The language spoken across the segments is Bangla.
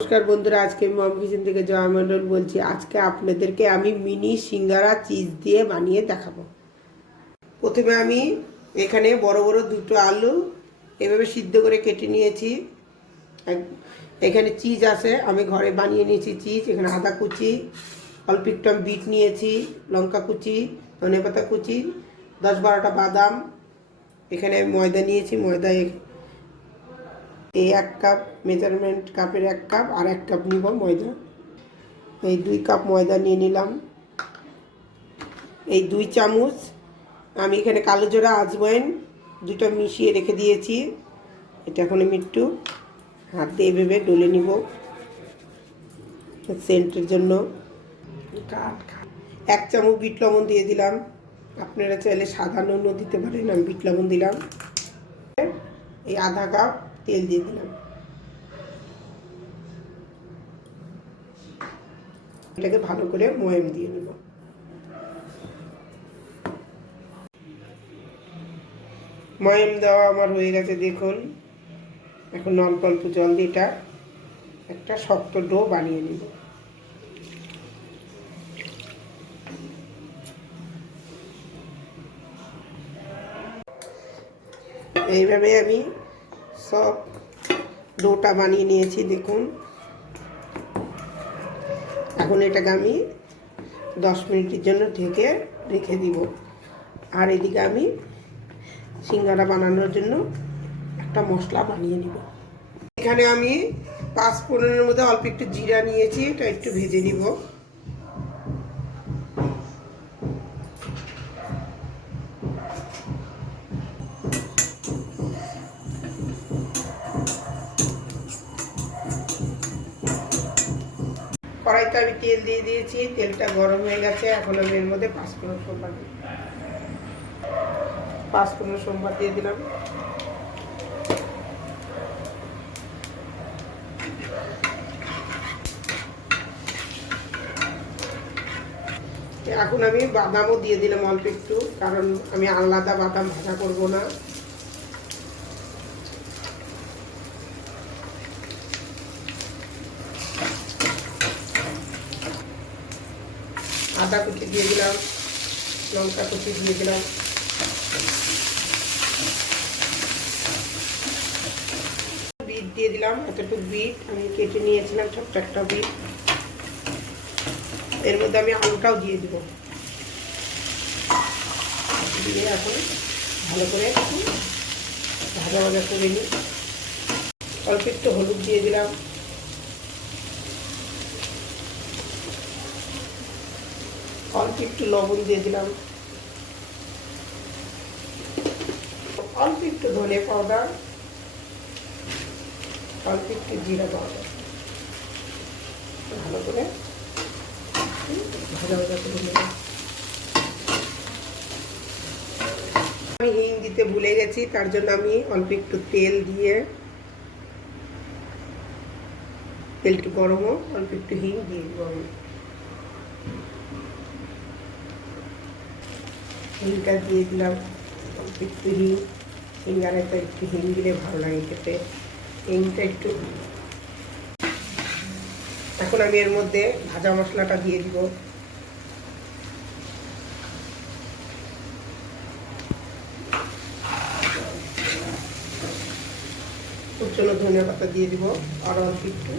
নমস্কার বন্ধুরা, আজকে মম কিচেন থেকে জয়া মণ্ডল বলছি। আজকে আপনাদেরকে আমি মিনি সিঙ্গারা চিজ দিয়ে বানিয়ে দেখাবো। প্রথমে আমি এখানে বড় বড় দুটো আলু এভাবে সিদ্ধ করে কেটে নিয়েছি। এখানে চিজ আছে, আমি ঘরে বানিয়ে নিয়েছি চিজ। এখানে আদা কুচি, অল্প একটু বিট নিয়েছি, লঙ্কা কুচি, ধনেপাতা কুচি, 10-12টা বাদাম। এখানে ময়দা নিয়েছি, ময়দা এই 1 কাপ মেজারমেন্ট কাপের 1 কাপ, আর 1 কাপ নিব ময়দা। এই 2 কাপ ময়দা নিয়ে নিলাম। এই 2 চামচ আমি এখানে কালো জিরা, আজওয়াইন দুটো মিশিয়ে রেখে দিয়েছি। এটা এখন আমি একটু হাত দিয়ে এভাবে ডলে নিব সেন্টের জন্য। 1 চামচ বিট লবণ দিয়ে দিলাম, আপনারা চাইলে সাদা নুনও দিতে পারেন, আমি বিট লবণ দিলাম। এই আধা কাপ তেল দিয়ে দিলাম। এটাকে ভালো করে ময়াম দিয়ে নেব। ময়াম দেওয়া আমার হয়ে গেছে, দেখুন। এখন অল্প অল্প জল দিয়ে এটা একটা শক্ত ডো বানিয়ে নেব। এইভাবে আমি সব ডোটা বানিয়ে নিয়েছি, দেখুন। এখন এটাকে আমি 10 মিনিটের জন্য ঢেকে রেখে দিব। আর এদিকে আমি সিঙ্গারা বানানোর জন্য একটা মশলা বানিয়ে নিব। এখানে আমি 5 ফোড়নের মধ্যে অল্প একটু জিরা নিয়েছি, এটা একটু ভেজে নিব। কড়াইতে আমি তেল দিয়ে দিয়েছি, তেলটা গরম হয়ে গেছে। এখন আমি এর মধ্যে 5 ফোড়ন সোমবার দিয়ে দিলাম। এখন আমি বাদামও দিয়ে দিলাম অল্প একটু, কারণ আমি আলাদা বাদাম ভাজা করব না। আদা কুচি দিয়ে দিলাম, লঙ্কা কুচি দিয়ে দিলাম, বিট দিয়ে দিলাম। এতটুকু বিট আমি কেটে নিয়েছিলাম, ছোট্ট একটা বিট। এর মধ্যে আমি আলুটাও দিয়ে দিব, দিয়ে এখন ভালো করে ভাজা ভাজা করে নিই। অল্প একটু হলুদ দিয়ে দিলাম, অল্প একটু লবণ দিয়ে দিলাম, অল্প একটু ধনে পাউডার, অল্প একটু জিরা পাউডার। ভালো করে ভাজা ভাজা করে নিলাম। আমি হিং দিতে ভুলে গেছি, তার জন্য আমি অল্প একটু তেল দিয়ে, তেলটি গরম হোক, অল্প একটু হিং দিয়ে দিব। হিংটা দিয়ে দিলাম, অল্প একটু হিং। সিঙ্গারাটা একটু হিং দিলে ভালো লাগে খেতে, হিংটা একটু। এখন আমি এর মধ্যে ভাজা মশলাটা দিয়ে দিব। কুচনো ধনে পাতা দিয়ে দিব, আর অল্প একটু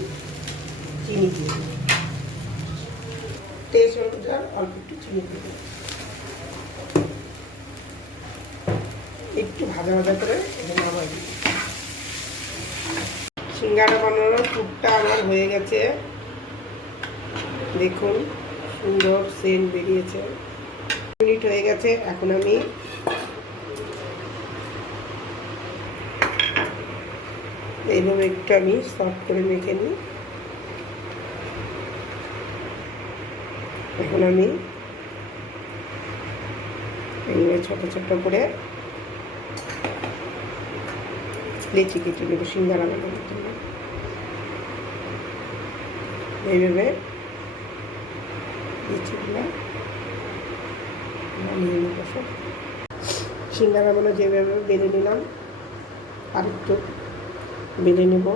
চিনি দিয়ে দিব। টেস্ট অনুযায়ী অল্প একটু চিনি দিয়ে দিব। একটু ভাজা ভাজা করে এখানে নামাই দিব। সিঙ্গারা বানানোর পুরটা আমার হয়ে গেছে, দেখুন সুন্দর সেন্ট বেরিয়েছে। মিনিট হয়ে গেছে। এখন আমি এইভাবে একটু আমি সফট করে মেখে নিই। এখন আমি এইভাবে ছোট ছোট করে লেচি কেটে নেব সিঙ্গারা বানানোর জন্য। এইভাবে লেচিগুলো বানিয়ে নেব সব। সিঙ্গারা বানানো যেভাবে বেলে নিলাম, আর একটু বেলে নেব।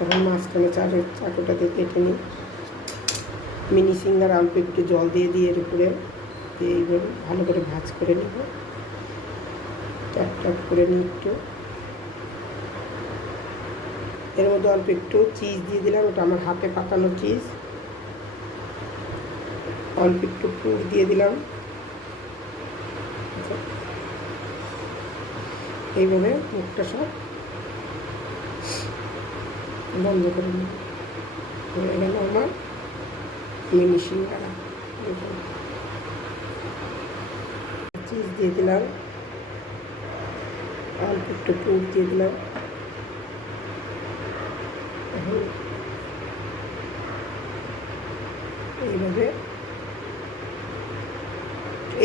তখন মাঝখানে চাকুটা দিয়ে কেটে নিই। মিনি সিঙ্গারা অল্প একটু জল দিয়ে এর উপরে দিয়ে এইভাবে ভালো করে ভাজ করে নেব। ট্যাপ করে নিই একটু। এর মধ্যে অল্প একটু চিজ দিয়ে দিলাম, ওটা আমার হাতে পাকানো চিজ। অল্প একটু পুর দিয়ে দিলাম। এইভাবে মুখটা সব বন্ধ করে নেব। হয়ে গেল আমার মিনি সিঙ্গারা। চিজ দিয়ে দিলাম, অল্প একটু পুর দিয়ে দিলাম।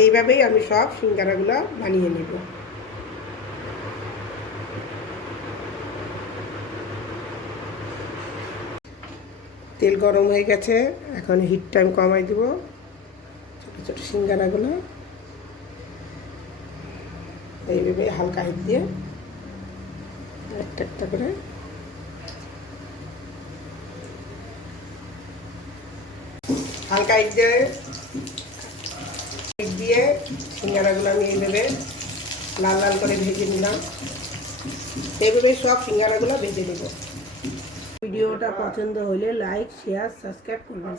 এইভাবেই আমি সব সিঙ্গারাগুলো বানিয়ে নেব। তেল গরম হয়ে গেছে, এখন হিট টাইম কমাই দিব। ছোটো ছোটো সিঙ্গারাগুলো এইভাবে হালকা হিট দিয়ে একটা একটা করে হালকা হিট দিয়ে সিঙ্গারাগুলো আমি এইভাবে লাল লাল করে ভেজে নিলাম। এইভাবে সব সিঙ্গারাগুলো ভেজে নেব। ভিডিওটা পছন্দ হলে লাইক, শেয়ার, সাবস্ক্রাইব করবেন।